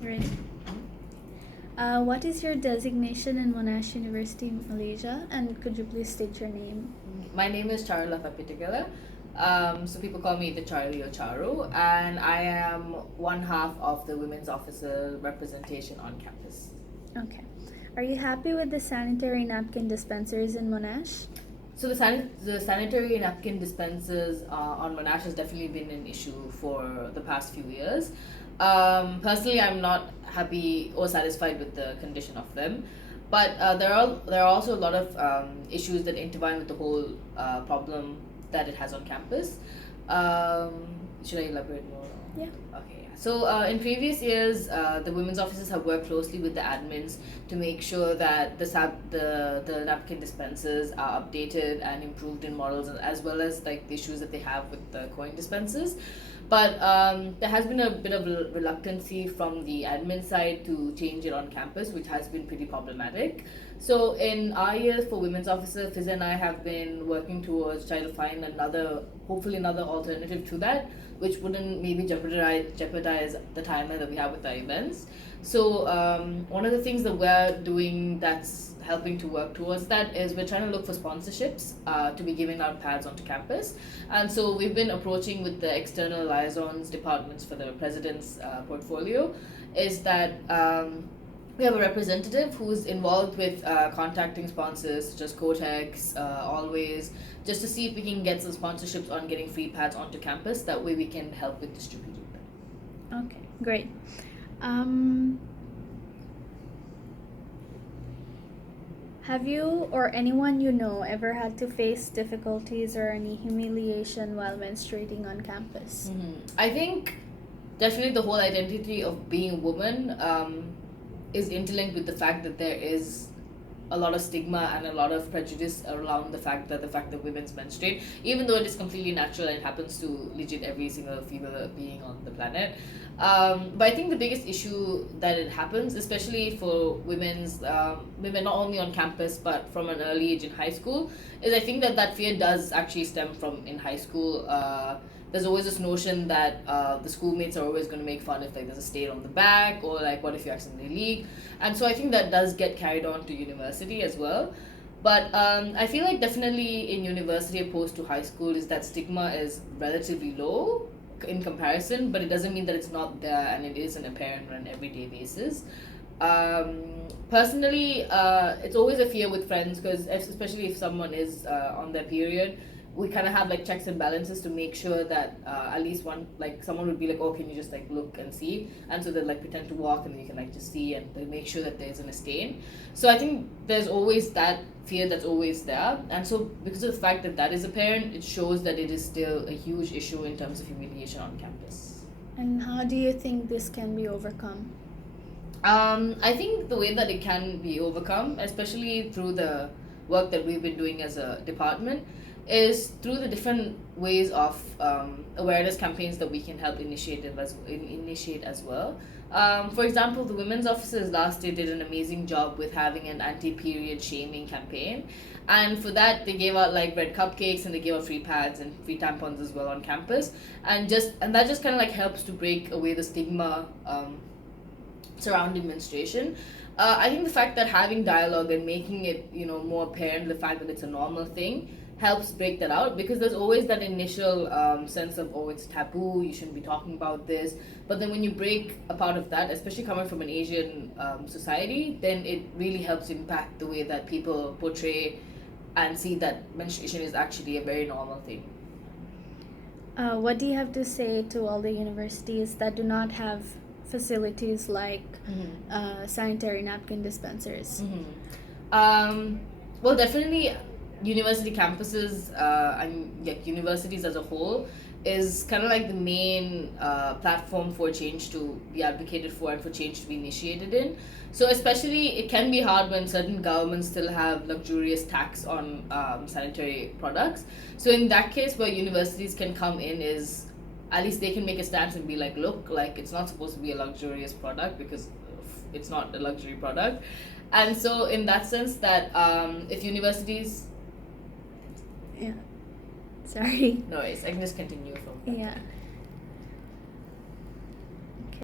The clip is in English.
Great. What is your designation in Monash University, Malaysia? And could you please state your name? My name is Charulatha Pitigala. So people call me the Charlie or Charu, and I am one half of the women's officer representation on campus. Okay. Are you happy with the sanitary napkin dispensers in Monash? So the sanitary napkin dispensers on Monash has definitely been an issue for the past few years. Personally, I'm not happy or satisfied with the condition of them, but there are also a lot of issues that intertwine with the whole problem that it has on campus. Um, should I elaborate more? Yeah. Okay. So in previous years, the women's officers have worked closely with the admins to make sure that the napkin dispensers are updated and improved in models, as well as like the issues that they have with the coin dispensers. But there has been a bit of reluctancy from the admin side to change it on campus, which has been pretty problematic. So in our years for women's officer, Fiza and I have been working towards trying to find hopefully another alternative to that, which wouldn't maybe jeopardize the timeline that we have with our events. So one of the things that we're doing that's helping to work towards that is we're trying to look for sponsorships to be giving out pads onto campus. And so we've been approaching with the external liaisons departments for the president's portfolio, is that we have a representative who's involved with contacting sponsors such as Kotex, Always, just to see if we can get some sponsorships on getting free pads onto campus. That way we can help with distributing them. Okay, great. Have you or anyone you know ever had to face difficulties or any humiliation while menstruating on campus? I think definitely the whole identity of being a woman is interlinked with the fact that there is a lot of stigma and a lot of prejudice around the fact that women's menstruate, even though it is completely natural and it happens to legit every single female being on the planet. But I think the biggest issue that it happens, especially for women not only on campus but from an early age in high school, is I think that fear does actually stem from in high school. There's always this notion that the schoolmates are always going to make fun if like there's a stain on the back, or like what if you accidentally leak, and so I think that does get carried on to university as well. But I feel like definitely in university opposed to high school is that stigma is relatively low in comparison, but it doesn't mean that it's not there, and it isn't apparent on an everyday basis. Personally, it's always a fear with friends, because especially if someone is on their period, we kind of have like checks and balances to make sure that at least one, like someone would be like, oh, can you just like look and see, and so they like pretend to walk and then you can like just see, and they make sure that there isn't a stain. So I think there's always that fear that's always there, and so because of the fact that that is apparent, it shows that it is still a huge issue in terms of humiliation on campus. And how do you think this can be overcome? I think the way that it can be overcome, especially through the work that we've been doing as a department, is through the different ways of awareness campaigns that we can help initiate as well. For example, the women's officers last year did an amazing job with having an anti-period shaming campaign, and for that they gave out like red cupcakes, and they gave out free pads and free tampons as well on campus, and that just kind of like helps to break away the stigma surrounding menstruation. I think the fact that having dialogue and making it more apparent, the fact that it's a normal thing, helps break that out, because there's always that initial sense of, oh, it's taboo, you shouldn't be talking about this. But then when you break a part of that, especially coming from an Asian society, then it really helps impact the way that people portray and see that menstruation is actually a very normal thing. What do you have to say to all the universities that do not have facilities like sanitary napkin dispensers? Well, definitely university campuses and universities as a whole is kind of like the main platform for change to be advocated for and for change to be initiated in. So especially it can be hard when certain governments still have luxurious tax on sanitary products. So in that case, where universities can come in is at least they can make a stance and be like, look, like it's not supposed to be a luxurious product, because it's not a luxury product. And so in that sense, that if universities, Yeah. Sorry. no worries, I can just continue from that. Yeah.